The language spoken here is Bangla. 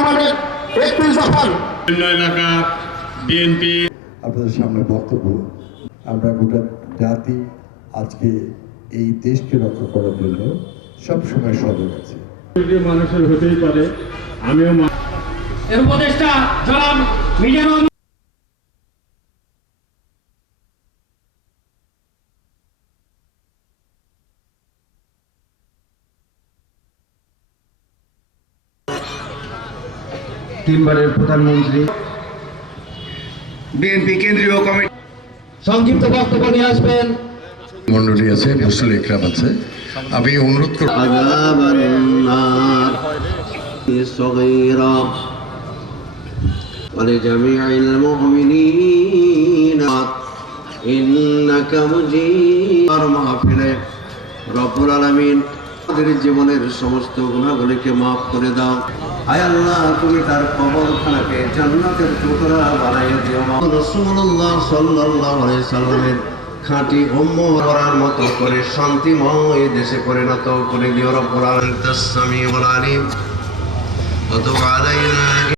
আমাদের 31 দফার এলাকা বিএনপি আপনাদের সামনে বক্তব্য। আমরা গোটা জাতি আজকে এই দেশকে রক্ষা করার জন্য সবসময় সজাগ আছি। মানুষের হতেই পারে, আমিও এর উপদেষ্টা জনাব মিজানুর তিনবারের প্রধানমন্ত্রী বিএনপি কেন্দ্রীয় কমিটি সংক্ষিপ্ত বক্তব্য নিয়ে আসবেন। মন্ডলী আছে, মুসলিম ইকরাম আছে। আমি অনুরোধ করব ولجميع المؤمنين إنك مجيب محفله রব্বুল আলামিন আমাদের জীবনের সমস্ত গুনাহগুলিকে maaf করে দাও। আয় আল্লাহ, তুমি তার কবরখানাকে জান্নাতের টুকরা বানাইয়া দিও। রাসূলুল্লাহ সাল্লাল্লাহু আলাইহি সাল্লামের খাঁটি উম্মত করার মতো করে শান্তিময় দেশে পরিণত করে দিও রব্বুল আলামিন। তাসমিউল আলিম ওয়া তুব আলাইনা।